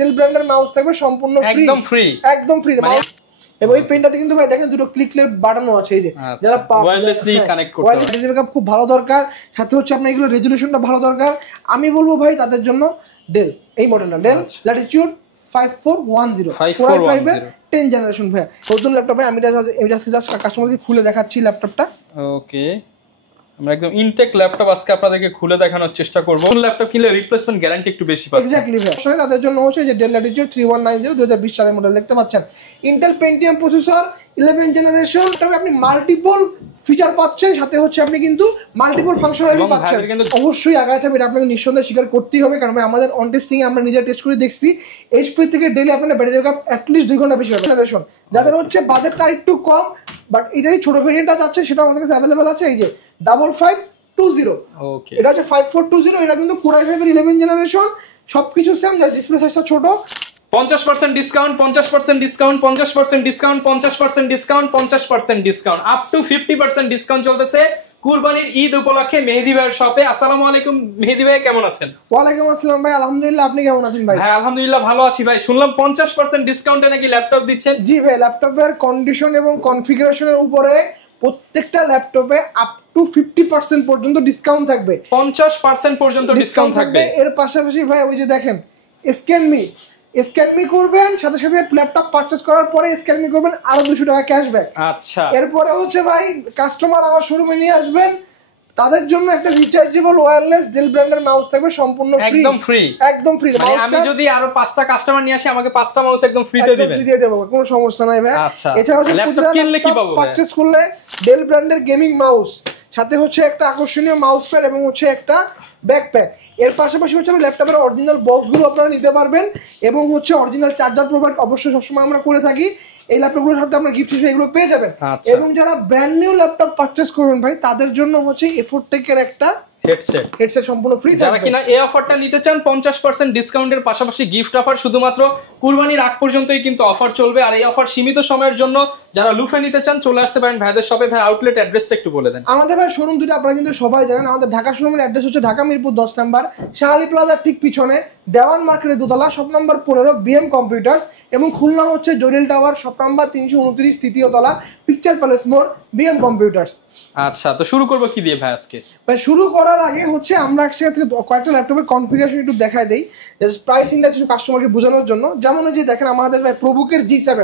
Del ব্র্যান্ডের mouse থাকবে সম্পূর্ণ ফ্রি, একদম ফ্রি এবং এই পেনটাতে কিন্তু ভাই দেখেন দুটো ক্লিক বাটনও আছে, এই যে যারা ওয়্যারলেসলি কানেক্ট করতে পারবে, ব্যাটারি ব্যাকআপ খুব ভালো দরকার, সাথে হচ্ছে আপনার এগুলো রেজোলিউশনটা ভালো দরকার, আমি বলবো ভাই তাদের জন্য ডেল এই মডেলটা, ডেল ল্যাটিটিউড 5410 4i5 এর 10 জেনারেশন ভাই নতুন ল্যাপটপ ভাই। আমি আজকে জাস্ট কাস্টমারকে খুলে দেখাচ্ছি ল্যাপটপটা। ওকে, আমরা একদম ইনটেক ল্যাপটপ আজকে আপনাদেরকে খুলে দেখানোর চেষ্টা করব। কোন ল্যাপটপ কিনলে রিপ্লেসমেন্ট গ্যারান্টি একটু বেশি পাচ্ছেন। এক্স্যাক্টলি ভাই, আসলে তাদের জন্য হচ্ছে যে ডেল ল্যাটিটিউড 3190 2020 সালের মডেল দেখতে পাচ্ছেন, ইন্টেল পেন্টিয়াম প্রসেসর 11 জেনারেশন, তবে আপনি মাল্টিপল ফিচার পাচ্ছেন, সাথে হচ্ছে আপনি কিন্তু মাল্টিপল ফাংশনালিটি পাচ্ছেন। অবশ্যই আগায় থাকবে, এটা আপনাকে নিঃসন্দেহে স্বীকার করতেই হবে, কারণ আমাদের অন টেস্টিং এ আমরা নিজে টেস্ট করে দেখছি এইচপি থেকে ডেলি আপনার ব্যাটারি ব্যাকআপ অ্যাটলিস্ট 2 ঘন্টা বেশি হবে। জেনারেশন যাদের হচ্ছে বাজেটটা একটু কম বাট এটারই ছোট ভেরিয়েন্টটা যাচ্ছে সেটা আমাদের কাছে অ্যাভেলেবল আছে, এই যে 5520। ওকে, এটা হচ্ছে 5420, এটা কিন্তু Core i5 এর 11 জেনারেশন, সবকিছু সেম, যা ডিসপ্লে সাইজটা ছোট। 50% discount, 50% discount, 50% discount, 50% discount, 50% discount, up to 50% discount চলতেছে কুরবানির ঈদ উপলক্ষে মেহেদী ভাইয়ের শপে। আসসালামু আলাইকুম মেহেদী ভাই, কেমন আছেন? ওয়ালাইকুম আসসালাম ভাই, আলহামদুলিল্লাহ, আপনি কেমন আছেন ভাই? হ্যাঁ আলহামদুলিল্লাহ ভালো আছি ভাই। শুনলাম 50% ডিসকাউন্টে নাকি ল্যাপটপ দিচ্ছেন। জি ভাই, ল্যাপটপের কন্ডিশন এবং কনফিগারেশনের উপরে প্রত্যেকটা ল্যাপটপে আপ টু 50% পর্যন্ত ডিসকাউন্ট থাকবে, 50% পর্যন্ত ডিসকাউন্ট থাকবে। এর পাশাপাশি ভাই ওই যে দেখেন স্ক্যান মি করবেন, সাথে সাথে ল্যাপটপ পারচেজ করার পরে স্ক্যান মি করবেন, আরো 200 টাকা ক্যাশব্যাক। আচ্ছা, এরপরে হচ্ছে ভাই কাস্টমার আমার শোরুমে নিয়ে আসবেন, তাদের জন্য একটা রিচার্জেবল ওয়্যারলেস ডেল ব্র্যান্ডের মাউস থাকবে সম্পূর্ণ ফ্রি, একদম ফ্রি। মানে আমি যদি আরো 5টা কাস্টমার নিয়ে আসি আমাকে 5টা মাউস একদম ফ্রিতে দিবেন? ফ্রি দিয়ে দেব, কোনো সমস্যা নাই ভাই। এছাড়াও ল্যাপটপ কিনলে কি পাবো পারচেজ করলে ডেল ব্র্যান্ডের গেমিং মাউস, সাথে হচ্ছে একটা আকর্ষণীয় মাউস প্যাড এবং হচ্ছে একটা ব্যাকপ্যাক। এর পাশাপাশি হচ্ছে ল্যাপটপের অরিজিনাল বক্সগুলো আপনারা নিতে পারবেন এবং হচ্ছে অরিজিনাল চার্জার প্রোভাইড অবশ্যই সবসময় আমরা করে থাকি। এই ল্যাপটপগুলোর সাথে আপনার গিফট হিসেবে এগুলো পেয়ে যাবেন। এবং যারা ব্র্যান্ড নিউ ল্যাপটপ পারচেজ করবেন ভাই, তাদের জন্য হচ্ছে এফোর্টেকের একটা হেডসেট সম্পূর্ণ ফ্রি। যারা কিনা এই অফারটা নিতে চান 50% ডিসকাউন্টের পাশাপাশি গিফট অফার, শুধুমাত্র কুরবানির আগ পর্যন্তই কিন্তু অফার চলবে। আর এই অফার সীমিত সময়ের জন্য, যারা লুফে নিতে চান চলে আসতে পারেন ভাইদের শপে। ভাই আউটলেট অ্যাড্রেসটা একটু বলে দেন। আমাদের ভাই শোরুম দুটো আপনারা কিন্তু সবাই জানেন, আমাদের ঢাকা শোরুমের অ্যাড্রেস হচ্ছে ঢাকা মিরপুর 10 নাম্বার শাহালি প্লাজার ঠিক পিছনে দেওয়ান মার্কেটের দোতলা, শপ নাম্বার 15 বিএম কম্পিউটার্স, এবং খুলনা হচ্ছে জরিল টাওয়ার শপ নাম্বার 329 তৃতীয় তলা পিকচার প্যালেস মোড় বিএম কম্পিউটার্স। আচ্ছা, তো শুরু করব কি দিয়ে ভাই আজকে? ভাই শুরু করার আগে হচ্ছে আমরা একসাথে কয়েকটা ল্যাপটপের কনফিগারেশন একটু দেখাই দেই, প্রাইসিংটা কিছু কাস্টমারকে বোঝানোর জন্য। যেমন যে দেখেন আমাদের ভাই প্রবুকের G7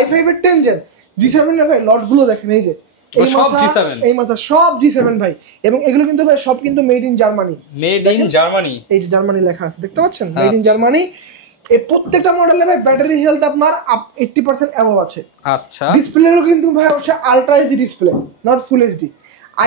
i5 এর 10 জেন G7 এর ভাই লটগুলো দেখেন, এই যে সব G7, এই মাথা সব G7 ভাই, এবং এগুলো কিন্তু ভাই সব কিন্তু মেড ইন জার্মানি, এই যে জার্মানি লেখা আছে দেখতে পাচ্ছেন, মেড ইন জার্মানি। এই প্রত্যেকটা মডেলে ভাই ব্যাটারি হেলথ আপনার 80% অ্যাবভ আছে। আচ্ছা, ডিসপ্লেও কিন্তু ভাই হচ্ছে ultra HD display, not full HD.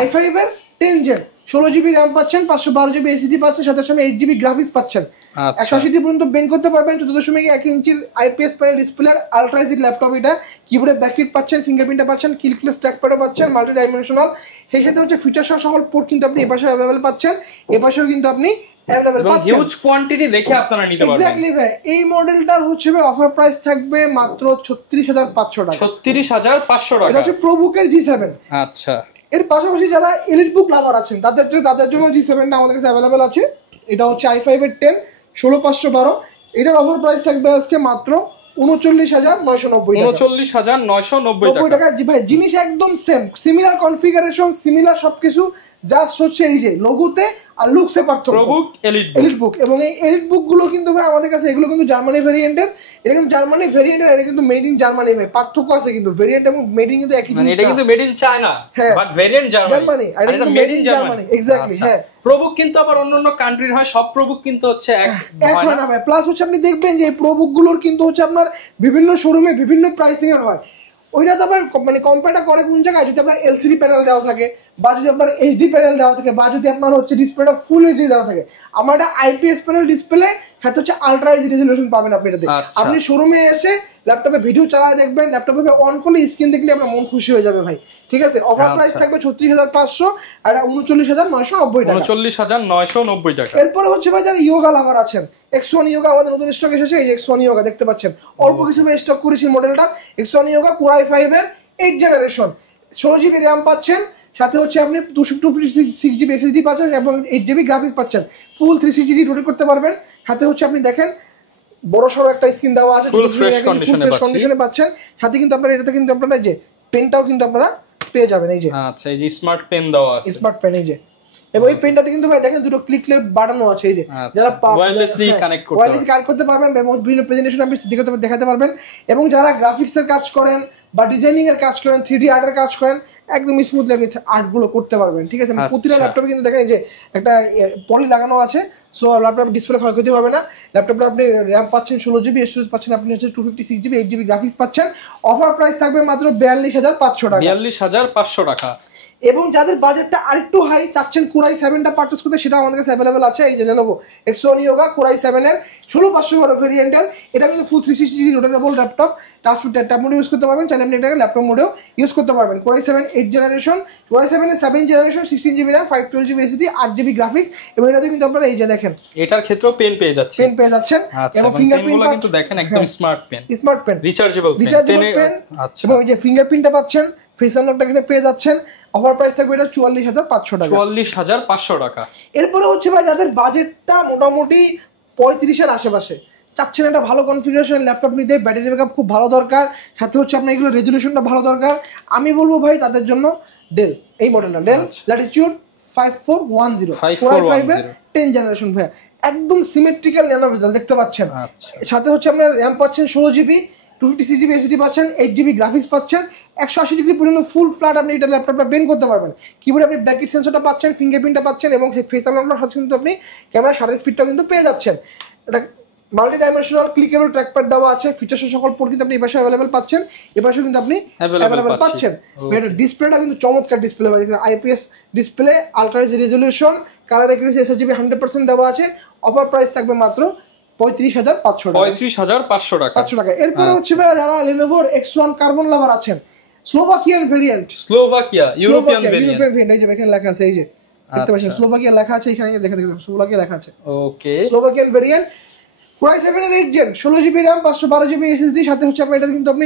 i5 এর 10 জেন 16GB RAM পাচ্ছেন, 512GB SSD পাচ্ছেন, সাথে সাথে 8GB গ্রাফিক্স পাচ্ছেন, 180 পর্যন্ত বেন্ড করতে পারবেন, 14.1 ইঞ্চির IPS panel display ultra HD laptop. এটা কিবোর্ডে ব্যাকলিট পাচ্ছেন, ফিঙ্গারপ্রিন্টটা পাচ্ছেন, কিলক্লেস ট্র্যাকপ্যাডও পাচ্ছেন, মাল্টি ডাইমেনশনাল। সেই সাথে হচ্ছে ফিচার সহ সকল পোর্ট কিন্তু আপনি এপাশে অ্যাভেলেবল পাচ্ছেন, এপাশেও কিন্তু আপনি অ্যাভেলেবল পাচ্ছেন। হিউজ কোয়ান্টিটি দেখে আপনারা নিতে পারবেন। এক্স্যাক্টলি ভাই, এই মডেলটার হচ্ছে ভাই অফার প্রাইস থাকবে মাত্র 36500 টাকা। 36500 টাকা, এটা হচ্ছে প্রবুকের G7। আচ্ছা, এর পাশাপাশি যারা এলিট বুক লাভার আছেন তাদের জন্য G7টা আমাদের কাছে অ্যাভেলেবল আছে। এটা হচ্ছে i5 এর 10 16512, এটার অফার প্রাইস থাকবে আজকে মাত্র 39,990 টাকা। জি ভাই, জিনিস একদম সেম, সিমিলার কনফিগারেশন, সিমিলার সবকিছু, জাস্ট হচ্ছে এই যে লোগোতে আর লুকসে পার্থক্য। প্রবুক এলিট বুক, এবং এই এলিট বুক গুলো কিন্তু ভাই আমাদের কাছে এগুলো কিন্তু জার্মানি ভেরিয়েন্টের, এটা কিন্তু জার্মানি ভেরিয়েন্টের, এটা কিন্তু মেড ইন জার্মানি। ভাই পার্থক্য আছে কিন্তু, ভেরিয়েন্ট এবং মেড ইন কিন্তু একই জিনিস না। এটা কিন্তু made in China, but variant Germany, আর এটা কিন্তু মেড ইন জার্মানি। এক্স্যাক্টলি, হ্যাঁ। প্রবুক কিন্তু আবার অন্যান্য কান্ট্রির হয়, সব প্রবুক কিন্তু হচ্ছে এক হয় না ভাই। প্লাস হচ্ছে আপনি দেখবেন যে এই প্রবুক গুলোর কিন্তু হচ্ছে আপনার বিভিন্ন শোরুমে বিভিন্ন প্রাইসিং এর হয়। ওইটা তো আবার মানে কম্পেয়ারটা করে কোন জায়গায়, যদি আপনার এলসিডি প্যানেল দেওয়া থাকে, বা যদি আপনার এইচডি প্যানেল দেওয়া থাকে, বা যদি আপনার হচ্ছে ডিসপ্লেটা ফুল এইচডি দেওয়া থাকে। আমার একটা আইপিএস প্যানেল ডিসপ্লে, সাথে হচ্ছে আলট্রা এইচডি রেজোলিউশন পাবেন আপনি এটাতে। আপনি শোরুমে এসে ল্যাপটপে ভিডিও চালায় দেখবেন, ল্যাপটপে অন করলে স্ক্রিন দেখলে আপনার মন খুশি হয়ে যাবে ভাই। ঠিক আছে, অফার প্রাইস থাকবে 36500 আর 39,990 টাকা। 39,990 টাকা। এরপরে হচ্ছে ভাই যারা ইয়োগা লাভার আছেন, X1 ইয়োগা আমাদের নতুন স্টক এসেছে, এই X1 ইয়োগা দেখতে পাচ্ছেন, অল্প কিছু স্টক করেছি মডেলটা। X1 ইয়োগা Core i5 এর 8 জেনারেশন 16GB RAM পাচ্ছেন, সাথে হচ্ছে আপনি 256GB SSD পাচ্ছেন এবং 8GB গ্রাফিক্স পাচ্ছেন, ফুল 360 রোটেট করতে পারবেন। সাথে হচ্ছে আপনি দেখেন বড় সড়ো একটা স্ক্রিন দেওয়া আছে, ফুল ফ্রেশ কন্ডিশনে পাচ্ছেন। সাথে কিন্তু আপনারা এটাতে কিন্তু আপনারা যে পেনটাও কিন্তু আপনারা পেয়ে যাবেন, এই যে আচ্ছা এই যে স্মার্ট পেন দেওয়া আছে, স্মার্ট পেন এই যে। এবং এই পেনটাতে কিন্তু ভাই দেখেন দুটো ক্লিক বাটনও আছে, এই যে যারা ওয়্যারলেসলি কানেক্ট করতে পারবেন এবং বিভিন্ন প্রেজেন্টেশন আপনি দেখাতে পারবেন। এবং যারা গ্রাফিক্সের কাজ করেন বা ডিজাইনিং এর কাজ করেন, 3D আর্টের কাজ করেন, একদম স্মুথলি আপনি আর্ট গুলো করতে পারবেন, ঠিক আছে। প্রতিটা ল্যাপটপে কিন্তু দেখেন যে একটা পলি লাগানো আছে, সো ল্যাপটপ ডিসপ্লে ক্ষয়ক্ষতি হবে না। ল্যাপটপে আপনি র্যাম পাচ্ছেন 16GB, স্টোরেজ পাচ্ছেন আপনি হচ্ছে 256GB, 8GB গ্রাফিক্স পাচ্ছেন। অফার প্রাইস থাকবে মাত্র 42,500 টাকা। 42,500 টাকা। এবং যাদের বাজেটটা আরেকটু হাই চাচ্ছেন কোরাই 7টা পারচেজ করতে, সেটা আমাদের কাছে অ্যাভেলেবল আছে। এই যে Lenovo X1 Yoga কোরাই 7 এর 16500 ভেরিয়েন্টের, এটা কিন্তু ফুল 360 রোটেটেবল ল্যাপটপ, ট্যাব মোডে ইউজ করতে পারবেন, চাইলে আপনি এটাকে ল্যাপটপ মোডেও ইউজ করতে পারবেন। কোরাই 7 8 জেনারেশন, কোরাই 7 এর 7 generation, 16GB RAM, 512GB SSD, 8GB graphics. এবং এটাতে কিন্তু আপনারা এই যে দেখেন এটার ক্ষেত্রেও পেন পেয়ে যাচ্ছেন, এবং ফিঙ্গারপ্রিন্ট কিন্তু দেখেন একদম স্মার্ট পেন, রিচার্জেবল পেন। আচ্ছা এবং এই যে ফিঙ্গারপ্রিন্টটা পাচ্ছেন, ফেস আনলকটা এখানে পেয়ে যাচ্ছেন। অফার প্রাইস থাকবে এটা 44,500 টাকা। 44,500 টাকা। এরপরে হচ্ছে ভাই যাদের বাজেটটা মোটামুটি 35 এর আশেপাশে, চাচ্ছেন একটা ভালো কনফিগারেশন ল্যাপটপ নিতে, ব্যাটারি ব্যাকআপ খুব ভালো দরকার, সাথে হচ্ছে আপনার এগুলো রেজুলেশনটা ভালো দরকার, আমি বলবো ভাই তাদের জন্য ডেল, এই মডেলটা ডেল ল্যাটিটিউড 5410 কোরাই 5 এর 10 জেনারেশন ভাই, একদম সিমেট্রিক্যাল ন্যানো বেজেল দেখতে পাচ্ছেন। সাথে হচ্ছে আপনার র্যাম পাচ্ছেন 16GB, 256GB SSD পাচ্ছেন, 8GB গ্রাফিক্স পাচ্ছেন, 180 ডিগ্রি পর্যন্ত ফুল ফ্ল্যাট আপনি এটা ল্যাপটপটা বেন্ড করতে পারবেন। কিবোর্ডে আপনি ব্যাকলাইট সেন্সরটা পাচ্ছেন, ফিঙ্গারপ্রিন্টটা পাচ্ছেন, এবং সেই ফেস আনলকটার সাথে কিন্তু আপনি ক্যামেরা শাটার স্পিডটাও কিন্তু পেয়ে যাচ্ছেন। এটা মাল্টি ডাইমেনশনাল ক্লিকেবল ট্র্যাকপ্যাড দেওয়া আছে, ফিচার্সের সকল পোর্ট কিন্তু আপনি এই পাশে অ্যাভেলেবল পাচ্ছেন, এই পাশেও কিন্তু আপনি অ্যাভেলেবল পাচ্ছেন। এটা ডিসপ্লেটা কিন্তু চমৎকার ডিসপ্লে হয়, দেখেন IPS display, ultra resolution, colour accuracy sRGB 100% দেওয়া আছে। অফার প্রাইস থাকবে মাত্র 35,500 টাকা। এরপরে হচ্ছে ভাই যারা Lenovo X1 কার্বন লাভার আছেন, স্লোভাকিয়ান ভেরিয়েন্ট, ইউরোপিয়ান ভেরিয়েন্ট, এই যে এখানে লেখা আছে, এই যে দেখতে পাচ্ছেন স্লোভাকিয়া লেখা আছে, এখানে দেখেন স্লোভাকিয়া লেখা আছে, ওকে। স্লোভাকিয়ান ভেরিয়েন্ট কোরাই 7 এর 8 gen, 16GB RAM, 512GB SSD, সাথে হচ্ছে আপনি এটা কিন্তু আপনি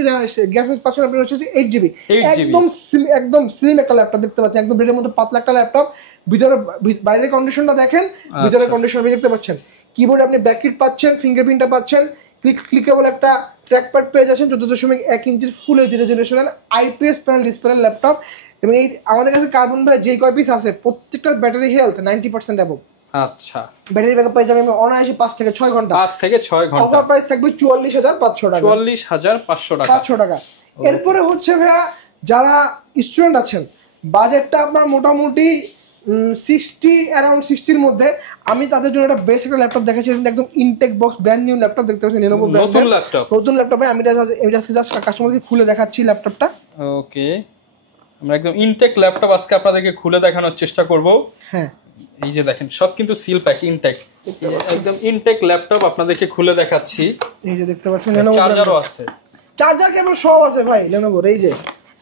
গ্রাফিক্স পাচ্ছেন আপনি হচ্ছে 8GB, একদম স্লিম একটা ল্যাপটপ দেখতে পাচ্ছেন, একদম বেডের মধ্যে পাতলা একটা ল্যাপটপ। ভিতরে বাইরের কন্ডিশনটা দেখেন, ভিতরের কন্ডিশন আপনি দেখতে পাচ্ছেন, কিবোর্ডে আপনি ব্যাকলাইট পাচ্ছেন, ফিঙ্গারপ্রিন্টটা পাচ্ছেন, ক্লিকেবল একটা ট্র্যাকপ্যাড পেয়ে যাচ্ছেন, 14.1 ইঞ্চির ফুল এইচডি রেজলিউশনের IPS প্যানেল ডিসপ্লে ল্যাপটপ। এবং এই আমাদের কাছে কার্বন ভাই যে কয় পিস আছে প্রত্যেকটার ব্যাটারি হেলথ 90% অ্যাবভ। আচ্ছা, ব্যাটারি ব্যাকআপ পেয়ে যাবেন অনায়াসে 5 থেকে 6 ঘন্টা। অফার প্রাইস থাকবে 44,500 টাকা। 44,500 টাকা। এরপরে হচ্ছে ভাইয়া যারা স্টুডেন্ট আছেন, বাজেটটা আপনার মোটামুটি 60 মধ্যে, আমি তাদের জন্য একটা বেস্ট একটা ল্যাপটপ দেখাচ্ছি, একদম intact box brand new laptop দেখতে পাচ্ছেন, Lenovo ব্র্যান্ডের নতুন ল্যাপটপ। আমি জাস্ট কাস্টমারকে খুলে দেখাচ্ছি ল্যাপটপটা, ওকে। আমরা একদম ইনটেক ল্যাপটপ আজকে আপনাদেরকে খুলে দেখানোর চেষ্টা করব। হ্যাঁ, এই যে দেখেন সব কিন্তু সিল প্যাক ইনটেক, একদম ইনটেক ল্যাপটপ আপনাদেরকে খুলে দেখাচ্ছি। এই যে দেখতে পাচ্ছেন Lenovo চার্জারও আছে, চার্জার কেবল সব আছে ভাই Lenovo, এই যে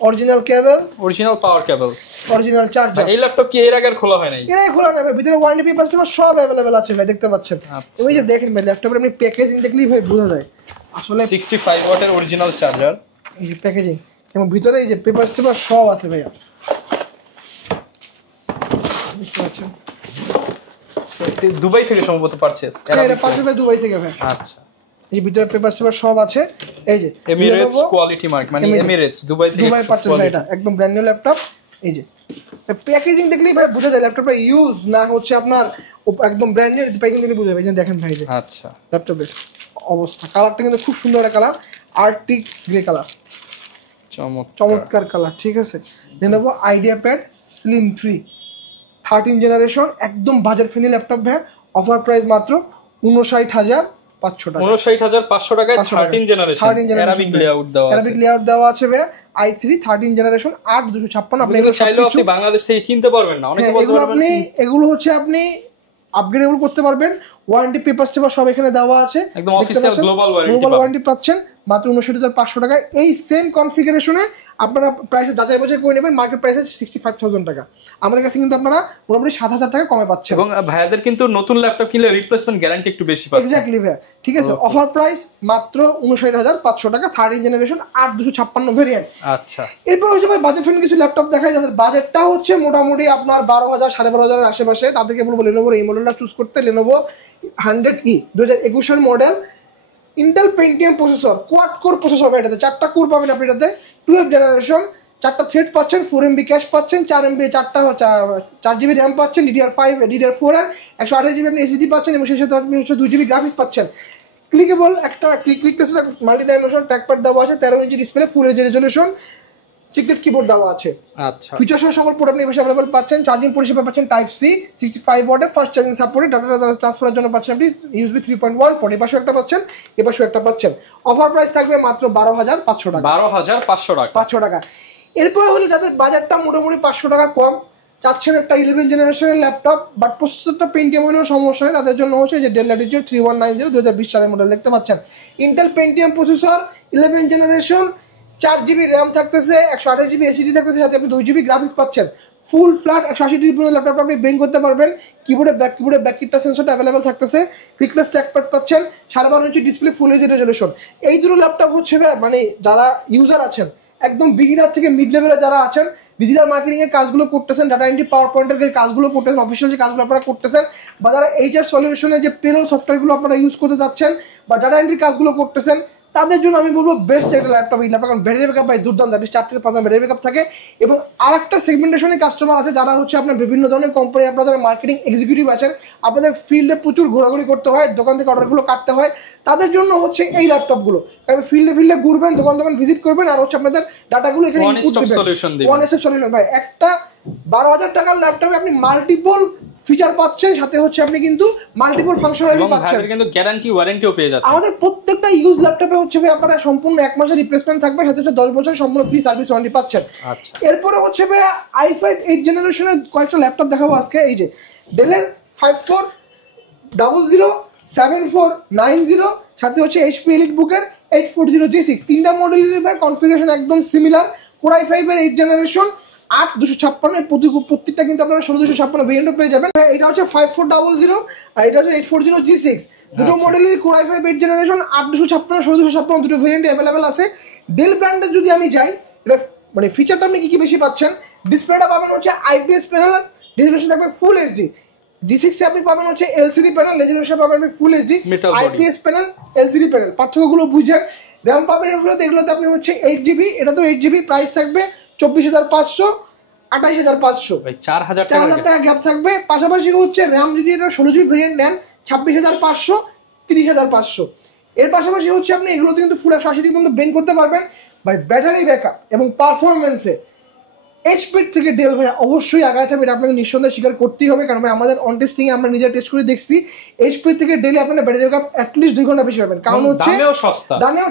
অরিজিনাল কেবল, অরিজিনাল পাওয়ার কেবল, অরিজিনাল চার্জার। এই ল্যাপটপ কি এর আগে খোলা হয় নাই? এর খোলা না ভাই, ভিতরে ওয়ারেন্টি পেপারস সব अवेलेबल আছে ভাই, দেখতে পাচ্ছেন। এই যে দেখেন ভাই ল্যাপটপের আপনি প্যাকেজিং দেখলেই ভাই বোঝা যায় আসলে 65 ওয়াটের অরিজিনাল চার্জার। এই যে প্যাকেজিং এবং ভিতরে এই যে পেপারস সব আছে ভাইয়া, দেখতে পাচ্ছেন। দুবাই থেকে সম্ভবত পারচেজ, এটা পারচেজ ভাই দুবাই থেকে ভাই। আচ্ছা, এই ভিতরে পেপারস সব আছে, এই যে এমিরেটস কোয়ালিটি মার্ক, মানে এমিরেটস দুবাই পারচেজ ভাই, এটা একদম ব্র্যান্ড নিউ ল্যাপটপ। এই যে প্যাকেজিং দেখলেই ভাই বোঝা যায় ল্যাপটপটা ইউজ না হচ্ছে আপনার, একদম ব্র্যান্ড নিউ প্যাকেজিং দেখলে বোঝা যায়। দেখেন ভাই যে আচ্ছা ল্যাপটপের অবস্থা, কালারটা কিন্তু খুব সুন্দর একটা কালার, আর্টিক গ্রে কালার, চমৎকার কালার, ঠিক আছে। Lenovo IdeaPad Slim 3 13 জেনারেশন, একদম বাজেট ফ্রেন্ডলি ল্যাপটপ ভাই। অফার প্রাইস মাত্র 59,500 টাকা। 59,500 টাকায় 13 জেনারেশন অ্যারাবিক লেআউট দেওয়া আছে ভাই, i3 13 জেনারেশন 8256। আপনি এগুলো চাইলে আপনি বাংলাদেশ থেকে কিনতে পারবেন না, অনেকে বলতে পারবেন আপনি এগুলো হচ্ছে আপনি আপগ্রেডেবল করতে পারবেন, ওয়ারেন্টি পেপারস সব এখানে দেওয়া আছে, একদম অফিশিয়াল গ্লোবাল ওয়ারেন্টি পাচ্ছেন মাত্র 59,500 টাকায়। এই সেম কনফিগারেশনে আপনারা প্রাইস যাচাই বাছাই করে নেবেন, মার্কেট প্রাইস আছে 65,000 টাকা, আমাদের কাছে কিন্তু আপনারা মোটামুটি 7,000 টাকা কমে পাচ্ছেন। এবং ভাইয়াদের কিন্তু নতুন ল্যাপটপ কিনলে রিপ্লেসমেন্ট গ্যারান্টি একটু বেশি পাচ্ছেন। এক্স্যাক্টলি ভাই, ঠিক আছে। অফার প্রাইস মাত্র 59,500 টাকা, 13 জেনারেশন 8256 ভেরিয়েন্ট। আচ্ছা, এরপর হচ্ছে ভাই বাজেট ফ্রেন্ডলি কিছু ল্যাপটপ দেখাই, যাদের বাজেটটা হচ্ছে মোটামুটি আপনার 12,000 12,500 এর আশেপাশে, তাদেরকে বলবো Lenovo এই মডেলটা চুজ করতে। Lenovo 100E 2021 এর model, Intel Pentium processor, quad core processor হবে এটাতে, 4টা কোর পাবেন আপনি এটাতে, 12 জেনারেশন, 4টা থ্রেড পাচ্ছেন, 4 MB ক্যাশ পাচ্ছেন, 4 GB র্যাম পাচ্ছেন, DDR5 DDR4 এর 128 GB আপনি SSD পাচ্ছেন এবং সেই সাথে আপনি 2 GB গ্রাফিক্স পাচ্ছেন। ক্লিকেবল একটা click test multi dimensional trackpad দেওয়া আছে, 13 inch display, full HD resolution, chiclet keyboard দেওয়া আছে। আচ্ছা, ফিচার সহ সকল প্রোডাক্ট নিয়ে অ্যাভেলেবল পাচ্ছেন। চার্জিং পরিষেবা পাচ্ছেন টাইপ সি 65 ওয়াটের ফাস্ট চার্জিং সাপোর্টে, ডাটা ট্রান্সফারের জন্য পাচ্ছেন আপনি USB 3.1 পোর্ট, এপাশেও একটা পাচ্ছেন এপাশেও একটা পাচ্ছেন। অফার প্রাইস থাকবে মাত্র 12,500 টাকা, 12,500 টাকা, 500 টাকা। এরপরে হলো যাদের বাজারটা মোটামুটি 500 টাকা কম, চাচ্ছেন একটা 11 জেনারেশনের ল্যাপটপ বাট প্রসেসরটা পেন্টিয়াম হলেও সমস্যা হয়, তাদের জন্য হচ্ছে যে ডেল ল্যাটিটিউড 3190 2020 সালের মডেল দেখতে পাচ্ছেন। Intel Pentium processor 11 generation, 4 GB RAM থাকতেছে, 128 GB SSD থাকতেছে, সাথে আপনি 2 GB গ্রাফিক্স পাচ্ছেন। ফুল ফ্ল্যাট 180 ডিগ্রি পর্যন্ত ল্যাপটপ আপনি বেং করতে পারবেন। কিবোর্ডে ব্যাককিটটা সেন্সরটা অ্যাভেলেবল থাকতেছে, ক্লিকলেস ট্র্যাকপ্যাড পাচ্ছেন, 12.5 ইঞ্চি ডিসপ্লে, ফুল এইচডি রেজোলিউশন। এই দুটো ল্যাপটপ হচ্ছে মানে যারা ইউজার আছেন একদম বিগিনার থেকে মিড লেভেলে যারা আছেন, ডিজিটাল মার্কেটিং এর কাজগুলো করতেছেন, ডাটা এন্ট্রি পাওয়ার পয়েন্টের কাজগুলো করতেছেন, অফিসিয়াল যে কাজগুলো আপনারা করতেছেন, বা যারা HR সলিউশনের যে পেরোল সফটওয়্যারগুলো আপনারা ইউজ করতে যাচ্ছেন বা ডাটা এন্ট্রি কাজগুলো করতেছেন, তাদের জন্য আমি বলবো বেস্ট একটা ল্যাপটপ এই ল্যাপটপ, কারণ ব্যাটারি ব্যাকআপ দুর্দান্ত, 4 থেকে 5 ব্যাটারি ব্যাকআপ থাকে। এবং আর একটা সেগমেন্টেশনের কাস্টমার আছে যারা হচ্ছে আপনার বিভিন্ন ধরনের কোম্পানি, আপনারা যারা মার্কেটিং এক্সিকিউটিভ আছেন, আপনাদের ফিল্ডে প্রচুর ঘোরাঘুরি করতে হয়, দোকান থেকে অর্ডারগুলো কাটতে হয়, তাদের জন্য হচ্ছে এই ল্যাপটপগুলো। কারণ ফিল্ডে ঘুরবেন, দোকান ভিজিট করবেন, আর হচ্ছে আপনাদের ডাটাগুলো এখানে ইনপুট দিবেন, ওয়ান স্টপ সলিউশন। ভাই একটা 12,000 টাকার ল্যাপটপে আপনি মাল্টিপল ফিচার পাচ্ছেন, সাথে হচ্ছে আপনি কিন্তু মাল্টিপল ফাংশনালিটি পাচ্ছেন, কিন্তু গ্যারান্টি ওয়ারেন্টিও পেয়ে যাচ্ছেন। আমাদের প্রত্যেকটা ইউজ ল্যাপটপে হচ্ছে ভাই আপনারা সম্পূর্ণ 1 মাসের রিপ্লেসমেন্ট থাকবে, সাথে হচ্ছে 10 বছর সম্পূর্ণ ফ্রি সার্ভিস ওয়ারেন্টি পাচ্ছেন। আচ্ছা, এরপরে হচ্ছে ভাই i5 8 জেনারেশনের কয়েকটা ল্যাপটপ দেখাবো আজকে। এই যে ডেলের 5400 7490, সাথে হচ্ছে HP EliteBook-এর 840G6, তিনটা মডেলের ভাই কনফিগারেশন একদম সিমিলার। Core i5 এর 8 জেনারেশন, 8256 প্রত্যেকটা কিন্তু আপনারা 16256 ভেরিয়েন্টও পেয়ে যাবেন। এটা হচ্ছে 5400 আর এটা হচ্ছে 840G6, দুটো মডেলের Core i5 8 জেনারেশন, 8256 16256 দুটো ভেরিয়েন্ট অ্যাভেলেবেল আছে। ডেল ব্র্যান্ডের যদি আমি যাই, এটা মানে ফিচারটা আপনি কি বেশি পাচ্ছেন, ডিসপ্লেটা পাবেন হচ্ছে IPS প্যানেল, রেজোলিউশন থাকবে ফুল এইচডি। G6 এ আপনি পাবেন হচ্ছে LCD প্যানেল, রেজোলিউশন পাবেন full HD, IPS panel, LCD panel, পার্থক্যগুলো বুঝেন। র্যাম পাবেন এগুলোতে আপনি হচ্ছে 8 GB, এটা তো 8 GB, প্রাইস থাকবে 24,500 28,500, ভাই 4,000 টাকা গ্যাপ থাকবে। পাশাপাশি হচ্ছে র্যাম যদি এটা 16 GB ভেরিয়েন্ট নেন 26,500 30,500। এর পাশাপাশি হচ্ছে আপনি এগুলোতে কিন্তু ফুল 180 ডিগ্রি পর্যন্ত বেন্ড করতে পারবেন। ভাই ব্যাটারি ব্যাকআপ এবং পারফরমেন্সে এইচপি থেকে ডেল ভাই অবশ্যই আগায় থাকবে, এটা আপনাকে নিঃসন্দেহে স্বীকার করতেই হবে, কারণ ভাই আমাদের অন টেস্টিং এ আমরা নিজে টেস্ট করে দেখছি এইচপি থেকে ডেলে আপনার ব্যাটারি ব্যাকআপ অ্যাটলিস্ট 2 ঘন্টা বেশি পাবেন, কারণ হচ্ছে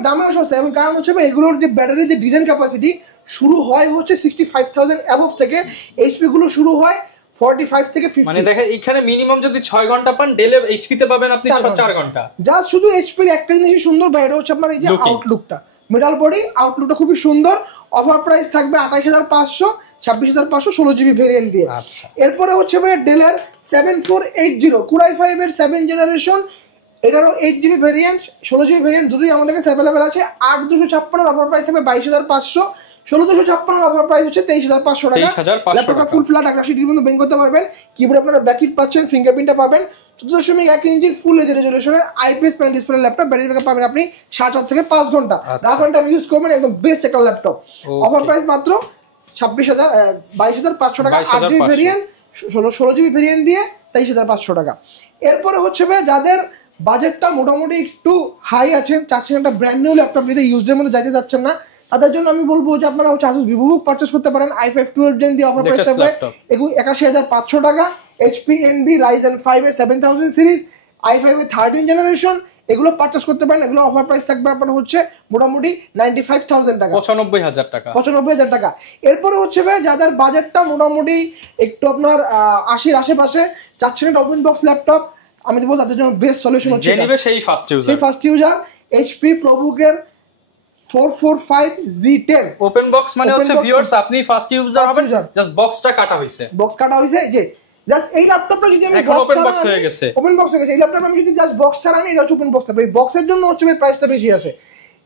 দামেও সস্তা এবং কারণ হচ্ছে ভাই এগুলোর যে ব্যাটারির যে ডিজাইন ক্যাপাসিটি শুরু হয় হচ্ছে 65,000 অ্যাবভ থেকে, এইচপি গুলো শুরু হয় 45 থেকে 50। মানে দেখেন এখানে মিনিমাম যদি 6 ঘন্টা পান, ডেলে এইচপি তে পাবেন আপনি 4 ঘন্টা। জাস্ট শুধু এইচপি এর একটা জিনিস সুন্দর ভাই, এটা হচ্ছে আপনার এই যে আউটলুকটা, মেটাল বডি আউটলুকটা খুবই সুন্দর। অফার প্রাইস থাকবে 28,500 26,500 16 GB ভেরিয়েন্ট দিয়ে। এরপরে হচ্ছে ভাই ডেলের 7480 Core i5 এর 7 জেনারেশন, এটারও 8 GB ভেরিয়েন্ট 16 GB ভেরিয়েন্ট দুটোই আমাদের কাছে অ্যাভেলেবেল আছে। 8256 অফার প্রাইস থাকবে 22,500, 16,256 অফার প্রাইস হচ্ছে 23,500 টাকা। ল্যাপটপটা ফুল ফ্ল্যাট 180 ডিগ্রি পর্যন্ত বেন্ড করতে পারবেন, কিবোর্ড আপনারা ব্যাকলিট পাচ্ছেন, ফিঙ্গারপ্রিন্টটা পাবেন, 14.1 ইঞ্চির ফুল এইচডি রেজোলিউশনের IPS panel display laptop, battery backup পাবেন আপনি 4.5 থেকে 5 ঘন্টা, রাফ এন্ড টাফ ইউজ করবেন, একদম বেস্ট একটা ল্যাপটপ। অফার প্রাইস মাত্র 22,500 টাকা, 8 GB ভেরিয়েন্ট 16 GB ভেরিয়েন্ট দিয়ে 23,500 টাকা। এরপরে হচ্ছে ভাই যাদের বাজেটটা মোটামুটি একটু হাই আছে, চাচ্ছেন একটা ব্র্যান্ড নিউ ল্যাপটপ নিতে, ইউজডের মধ্যে যাইতে যাচ্ছেন না, তাদের জন্য আমি বলবো যে আপনারা হচ্ছে Asus VivoBook পারচেজ করতে পারেন। i5 12 Gen দিয়ে অফার প্রাইস থাকবে 81,500 টাকা। HP NB Ryzen 5 এর 7000 সিরিজ, i5 এর 13 জেনারেশন, এগুলো পারচেজ করতে পারেন। এগুলো অফার প্রাইস থাকবে আপনার হচ্ছে মোটামুটি 95,000 টাকা, 95,000 টাকা। এরপরে হচ্ছে ভাই যাদের বাজেটটা মোটামুটি একটু আপনার 80-র আশেপাশে, চাচ্ছেন একটা ওপেন বক্স ল্যাপটপ, আমি বলবো তাদের জন্য বেস্ট সলিউশন হচ্ছে সেই ফার্স্ট ইউজার HP ProBook এর 445Z10 ওপেন বক্স, মানে হচ্ছে ভিউয়ার্স আপনি ফার্স্ট ইউজার হবেন, জাস্ট বক্সটা কাটা হইছে, যে জাস্ট এই ল্যাপটপটা যদি আমি ওপেন বক্স হয়ে গেছে, এই ল্যাপটপ আমি যদি জাস্ট বক্স ছাড়া নিই, এটা হচ্ছে ওপেন বক্স। এই বক্সের জন্য হচ্ছে প্রাইসটা বেশি আছে।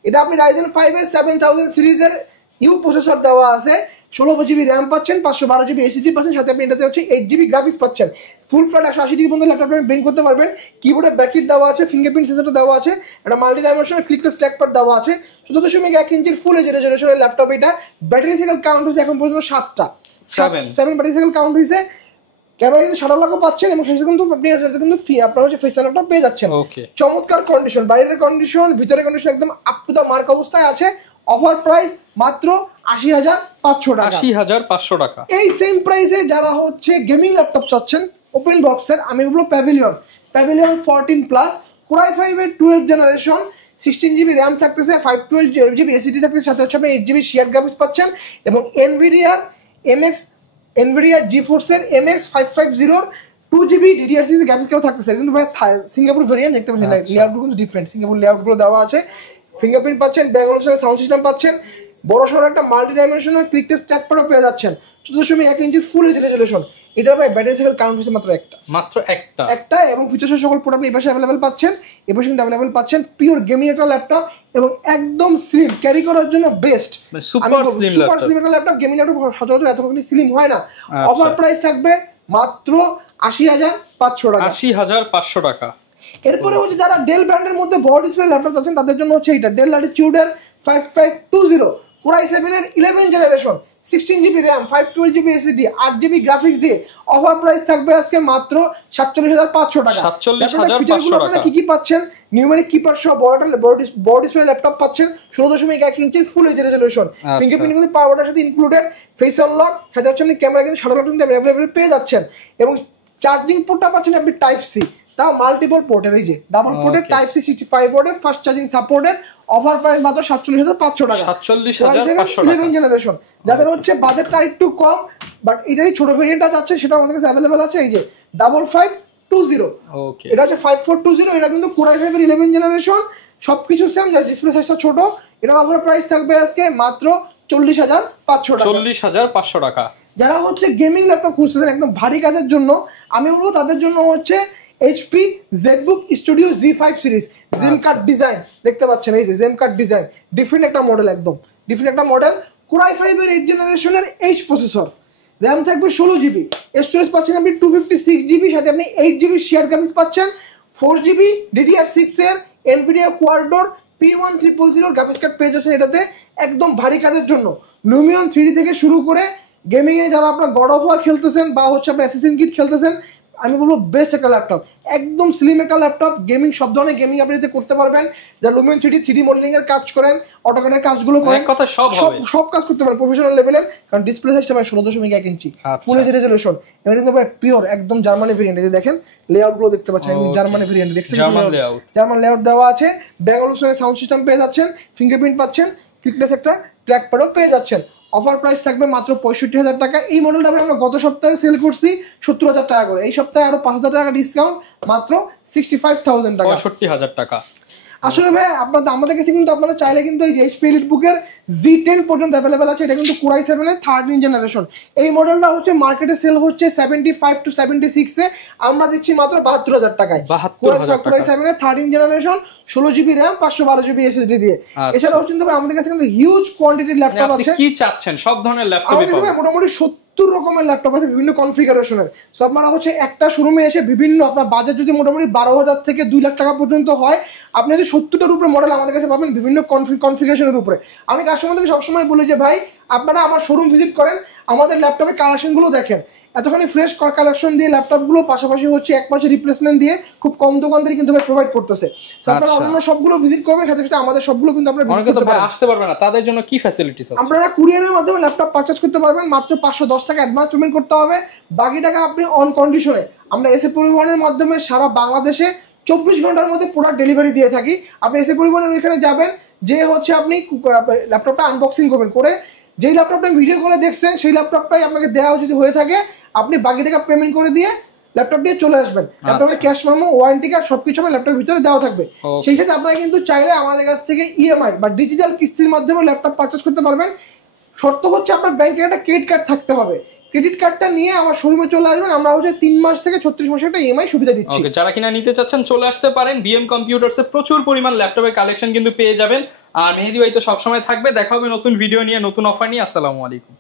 এটা আপনি Ryzen 5 এর 7000 সিরিজের ইউ প্রসেসর দেওয়া আছে, 16 GB র্যাম পাচ্ছেন, 512 GB SSD পাচ্ছেন, সাথে আপনি এটাতে হচ্ছে 8 GB গ্রাফিক্স পাচ্ছেন। ফুল ফ্ল্যাট 180 ডিগ্রি পর্যন্ত ল্যাপটপ আপনি বেন্ড করতে পারবেন। কিবোর্ডে ব্যাকলিট দেওয়া আছে, ফিঙ্গারপ্রিন্ট সেন্সরটা দেওয়া আছে, একটা মাল্টি ডাইমেনশনাল ক্লিকলেস ট্র্যাকপ্যাড দেওয়া আছে। 14.1 ইঞ্চির ফুল এইচ রেজোলিউশনের ল্যাপটপ এটা। ব্যাটারি সাইকেল কাউন্ট হয়েছে এখন পর্যন্ত 7টা, 7 ব্যাটারি সাইকেল কাউন্ট হয়েছে। ক্যামেরা কিন্তু 7 লাখও পাচ্ছেন এবং সেটা কিন্তু আপনি কিন্তু আপনার হচ্ছে ফেস আনলকটা পেয়ে যাচ্ছেন। চমৎকার কন্ডিশন, বাইরের কন্ডিশন, ভিতরের কন্ডিশন একদম আপ টু দা মার্ক অবস্থায় আছে। অফার প্রাইস মাত্র 80,500 টাকা। 80,500 টাকা। এই সেম প্রাইসে যারা হচ্ছে গেমিং ল্যাপটপ চাচ্ছেন ওপেন বক্সের, আমি বলবো প্যাভিলিয়ন 14 প্লাস কোরাই 5 এর 12 জেনারেশন, 16 GB র্যাম থাকতেছে, 512 GB SSD থাকতেছে, সাথে হচ্ছে আপনি 8 GB শেয়ার গ্রাফিক্স পাচ্ছেন এবং এনভিডিআর জিফোর্স এর MX 550 2 GB DDR6 গ্রাফিক্স কেউ থাকতেছে। কিন্তু ভাই সিঙ্গাপুর ভেরিয়েন্ট দেখতে পাচ্ছেন, লেআউটগুলো কিন্তু ডিফারেন্ট, সিঙ্গাপুর লেআউটগুলো দেওয়া আছে। ফিঙ্গারপ্রিন্ট পাচ্ছেন, ব্যাঙ্গালোর সাউন্ড সিস্টেম পাচ্ছেন, বড় সড়ো একটা মাল্টি ডাইমেনশনাল ক্লিকলেস ট্র্যাকপ্যাডও পেয়ে যাচ্ছেন। 14.1 ইঞ্চির ফুল এইচ রেজোলিউশন। এটা ভাই ব্যাটারি সাইকেল কাউন্ট হচ্ছে মাত্র একটা এবং ফিচার্সের সকল প্রোডাক্ট আপনি এই পাশে অ্যাভেলেবেল পাচ্ছেন, এই পাশে কিন্তু অ্যাভেলেবেল পাচ্ছেন। পিওর গেমিং একটা ল্যাপটপ এবং একদম স্লিম, ক্যারি করার জন্য বেস্ট, সুপার স্লিম একটা ল্যাপটপ। গেমিং ল্যাপটপ সচরাচর এতখানি স্লিম হয় না। অফার প্রাইস থাকবে মাত্র 80,500 টাকা। 80,500 টাকা। এরপরে হচ্ছে যারা ডেল ব্র্যান্ডের মধ্যে বড় ডিসপ্লে ল্যাপটপ আছেন তাদের জন্য হচ্ছে এটা ডেল ল্যাটিটিউডের 5520 কোরাই 7 এর 11 generation, 16 GB RAM, 512 GB SSD, 8 GB graphics দিয়ে অফার প্রাইস থাকবে আজকে মাত্র 47,500 টাকা। 47,500 টাকা। কি পাচ্ছেন? নিউমেরিক কিপার সহ বড় ডিসপ্লে ল্যাপটপ পাচ্ছেন, 16.1 ইঞ্চির ফুল এইচ রেজোলিউশন, ফিঙ্গারপ্রিন্ট কিন্তু পাওয়ারটার সাথে ইনক্লুডেড, ফেস আনলক, সাথে হচ্ছে আপনি ক্যামেরা কিন্তু শাটার লক কিন্তু অ্যাভেলেবল পেয়ে যাচ্ছেন এবং চার্জিং পোর্টটা পাচ্ছেন আপনি টাইপ সি, তাও মাল্টিপল পোর্টের, এই যে ডাবল পোর্টের টাইপ সি 65 ওয়াটের fast charging supported. Offer price মাত্র 47,500 টাকা। 47,500 টাকা। 11 জেনারেশন, যাদের হচ্ছে বাজেটটা একটু কম বাট এটারই ছোট ভেরিয়েন্টটা যাচ্ছে, সেটা আমাদের কাছে অ্যাভেলেবল আছে। এই যে 5520, ওকে, এটা হচ্ছে 5420, এটা কিন্তু কোরাই 5 এর 11 জেনারেশন, সবকিছু সেম, যা ডিসপ্লে সাইজটা ছোট। এটা অফার প্রাইস থাকবে আজকে মাত্র 40,500 টাকা। 40,500 টাকা। যারা হচ্ছে গেমিং ল্যাপটপ খুঁজতেছেন একদম ভারী কাজের জন্য, আমি বলবো তাদের জন্য হচ্ছে HP ZBook Studio Z5 series, gem cut design দেখতে পাচ্ছেন, এই যে জেম কাট ডিজাইন, ডিফারেন্ট একটা মডেল, একদম ডিফারেন্ট একটা মডেল। কোরাই 5 এর 8 জেনারেশনের H প্রসেসর, র্যাম থাকবে 16 GB, স্টোরেজ পাচ্ছেন আপনি 256 GB, সাথে আপনি 8 GB শেয়ার গ্রাফিক্স পাচ্ছেন, 4 GB DDR6 এর NVIDIA কোয়াড্রোর P1300 গ্রাফিক্স কার্ড পেয়ে যাচ্ছেন এটাতে, একদম ভারী কাজের জন্য। লুমিয়ন 3D থেকে শুরু করে গেমিং এ যারা আপনার গড অফ ওয়ার খেলতেছেন বা হচ্ছে আপনার অ্যাসাসিন কিড খেলতেছেন, আমি বলবো বেস্ট একটা ল্যাপটপ, একদম স্লিম একটা ল্যাপটপ। গেমিং সব ধরনের গেমিং আপনি এতে করতে পারবেন। যারা লুমিয়ন 3D মডেলিং এর কাজ করেন, অটোক্যাডের কাজগুলো করেন, কথা সব কাজ করতে পারেন প্রফেশনাল লেভেলের, কারণ ডিসপ্লে সাইজটা ভাই 16.1 ইঞ্চি, ফুল এইচ রেজোলিউশন। এটা কিন্তু ভাই পিওর একদম জার্মানি ভেরিয়েন্ট। এই যে দেখেন লেআউট গুলো দেখতে পাচ্ছেন, জার্মানি ভেরিয়েন্ট, জার্মান লেআউট দেওয়া আছে। ব্যাঙ্গালোর সাউন্ড সিস্টেম পেয়ে যাচ্ছেন, ফিঙ্গারপ্রিন্ট পাচ্ছেন, ক্লিকলেস একটা ট্র্যাকপ্যাডও পেয়ে যাচ্ছেন। অফার প্রাইস থাকবে মাত্র 65,000 টাকা। এই মডেলটা আমরা গত সপ্তাহে সেল করছি 70,000 টাকা করে, এই সপ্তাহে আরো 5,000 টাকা ডিসকাউন্ট, মাত্র 65,000 টাকা, 65,000 টাকা। আসলে ভাই আমাদের কাছে কিন্তু আপনারা চাইলে কিন্তু এই HP এলিটবুকের Z10 পর্যন্ত অ্যাভেলেবেল আছে। এটা কিন্তু কোরাই 7 এর 3rd জেনারেশন। এই মডেলটা হচ্ছে মার্কেটে সেল হচ্ছে 75 to 76 এ, আমরা দিচ্ছি মাত্র 72,000 টাকায়। কোরাই 7 এর 3rd generation, 16 GB RAM, 512 GB SSD দিয়ে। এছাড়াও কিন্তু আমাদের কাছে কিন্তু হিউজ কোয়ান্টিটির ল্যাপটপ আছে। আপনি কি চাচ্ছেন? সব ধরনের ল্যাপটপ পাবেন, মোটামুটি 70 রকমের ল্যাপটপ আছে বিভিন্ন কনফিগারেশনের। সো আপনারা হচ্ছে একটা শোরুমে এসে বিভিন্ন, আপনার বাজেট যদি মোটামুটি 12,000 থেকে 2 লাখ টাকা পর্যন্ত হয়, আপনি যদি 70টার উপরে মডেল আমাদের কাছে পাবেন বিভিন্ন কনফিগারেশনের উপরে। আমি কাস্টমারদেরকে সবসময় বলি যে ভাই আপনারা আমার শোরুম ভিজিট করেন, আমাদের ল্যাপটপের কালেকশনগুলো দেখেন, এতখানি ফ্রেশ কালেকশন দিয়ে ল্যাপটপগুলো, পাশাপাশি হচ্ছে এক মাসের রিপ্লেসমেন্ট দিয়ে খুব কম দোকানদারই কিন্তু ভাই প্রোভাইড করতেছে। তো আপনারা অন্য সবগুলো ভিজিট করবেন, সাথে সাথে আমাদের সবগুলো কিন্তু আপনারা ভিজিট করতে পারেন। আসতে পারবেন না, তাদের জন্য কি ফ্যাসিলিটিস আছে? আপনারা কুরিয়ারের মাধ্যমে ল্যাপটপ পারচেজ করতে পারবেন, মাত্র 510 টাকা অ্যাডভান্স পেমেন্ট করতে হবে, বাকি টাকা আপনি অন কন্ডিশনে। আমরা এসএ পরিবহনের মাধ্যমে সারা বাংলাদেশে 24 ঘন্টার মধ্যে প্রোডাক্ট ডেলিভারি দিয়ে থাকি। আপনি এসএ পরিবহনের ওইখানে যাবেন, যে হচ্ছে আপনি ল্যাপটপটা আনবক্সিং করবেন, করে যেই ল্যাপটপটা ভিডিও করে দেখছেন সেই ল্যাপটপটাই আপনাকে দেওয়া যদি হয়ে থাকে, আপনি বাকি টাকা পেমেন্ট করে দিয়ে ল্যাপটপ দিয়ে চলে আসবেন। ল্যাপটপের ক্যাশ মেমো, ওয়ারেন্টি কার্ড সবকিছু আমার ল্যাপটপের ভিতরে দেওয়া থাকবে। সেই ক্ষেত্রে আপনারা কিন্তু চাইলে আমাদের কাছ থেকে EMI বা ডিজিটাল কিস্তির মাধ্যমে ল্যাপটপ পারচেজ করতে পারবেন। শর্ত হচ্ছে আপনার ব্যাংকে একটা ক্রেডিট কার্ড থাকতে হবে। ক্রেডিট কার্ডটা নিয়ে আমার শোরুমে চলে আসবেন, আমরা হচ্ছে 3 মাস থেকে 36 মাসের একটা EMI সুবিধা দিচ্ছি। ওকে, যারা কিনা নিতে চাচ্ছেন চলে আসতে পারেন। BM কম্পিউটারসে প্রচুর পরিমাণ ল্যাপটপের কালেকশন কিন্তু পেয়ে যাবেন। আর মেহেদী ভাই তো সবসময় থাকবে। দেখা হবে নতুন ভিডিও নিয়ে, নতুন অফার নিয়ে। আসসালামু আলাইকুম।